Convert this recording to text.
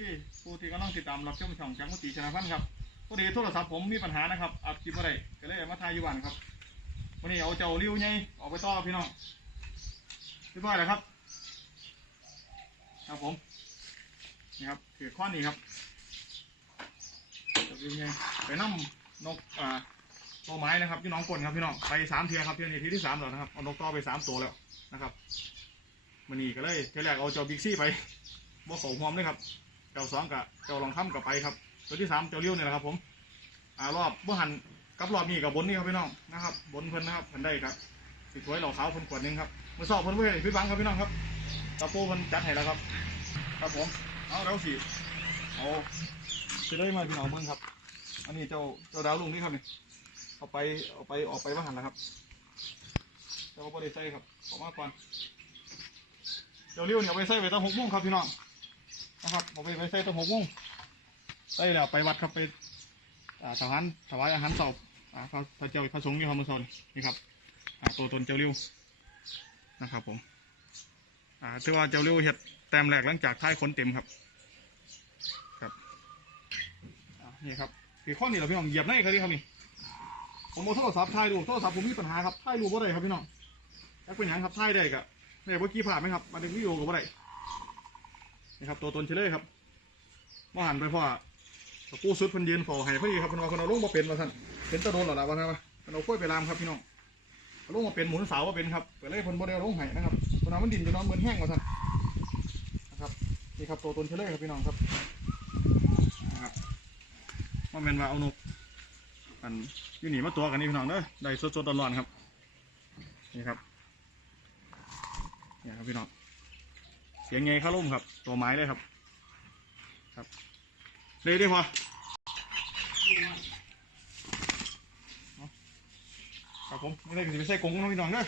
ซีผู้ที่กำลังติดตามรับชมช่องแจ้งมุติชนะพันธ์ครับพอดีโทรศัพท์ผมมีปัญหานะครับอัดคลิปอะไรก็เลยมาถ่ายอยู่บ้านครับวันนี้เอาเจ้าริ้วไงออกไปต่อพี่น้องเรียบร้อยแล้วครับ ครับผมนี่ครับถือข้อนี้ครับเจ้าริ้วไงไปนั่นกอ่าตัวไม้นะครับที่น้องกลนครับพี่น้องไปสามเทียครับเทียนี้ทีที่สามแล้วนะครับเอานกต่อไปสามตัวแล้วนะครับมันนี่ก็เลยเทีแรกเอาเจ้าบิ๊กซี่ไปบ่เขาหอมเลยครับ เจ้าสองกับเจ้าลองค่ำกับไปครับ ตัวที่สามเจ้าเลี้ยวนี่แหละครับ ผมอ่ารอบบ่อหันกับรอบนี้กับบนนี่ครับพี่น้องนะครับ บนเพิ่นนะครับเพิ่นได้ครับสิถวยเหล่าขาวเพิ่นขวดนึงครับมือสอบเพิ่นเพื่อนพี่บังครับพี่น้องครับตะโปเพิ่นจัดให้แล้วครับ ครับผมเอาแล้วสิเอาสิได้มาพี่น้องเบิ่งครับ อันนี้เจ้าเจ้าดาวลุงนี่ครับนี่เอาไปเอาไปออกไปบ่หันแล้วครับเจ้าบ่ได้ใส่ครับออกมาก่อนเจ้าเลี้ยวเนี่ยไปใส่ไว้ตั้งหกโมงครับพี่น้อง นะครับเอาไปไปใส่ตั้งหกโมงใส่แล้วไปวัดครับไปอ่าถวายถวายอาหารเสาอ่าพระพระเจ้าพระสงฆ์มีความมุสลนี่ครับอ่าตัวตนเจ้าเลี้วนะครับผมอ่าถือว่าเจ้าเลี้วเห็ดแต้มแรกหลังจากท้ายขนเต็มครับครับอ่านี่ครับคือข้อนี้เราพี่น้องเหยียบในครับนี่ครับนี่ผมเอาโทรศัพท์ถ่ายดูโทรศัพท์ผมมีปัญหาครับถ่ายรูปบ่ได้ครับพี่น้องแล้วเป็นยังครับถ่ายได้กับเนี่ยเมื่อกี้ผ่านไหมครับมาดึงวิดีโอกับอะไร นี่ครับ ตัวตนเชลเล่ครับมาหันไปพ่อตะปูสุดพันยืนฝ่อให้พอดีครับเพนว่าเพนเอาลงมาเป็นมาท่านเป็นตะโดนหรอละวะท่านวะเพนเอาค่อยไปรามครับพี่น้องเอาลงมาเป็นหมุนเสาว่าเป็นครับเปิดเลยเพนโมเดลลงให้นะครับเพนเอามันดินจะนอนเหมือนแห้งมาท่านนะครับนี่ครับตัวตนเชลเล่ครับพี่น้องครับนะครับว่าแมนว่าเอานกอันอยูหนีมาตัวกันนี่พี่น้องเด้อได้สดๆร้อนครับนี่ครับนี่ครับพี่น้อง สียงไงข้าร่มครับ ตัวไม้เลยครับ ครับเลยได้พอครับผมไม่ได้ก็จะไปใส่กงน้องพี่น้องเด้อ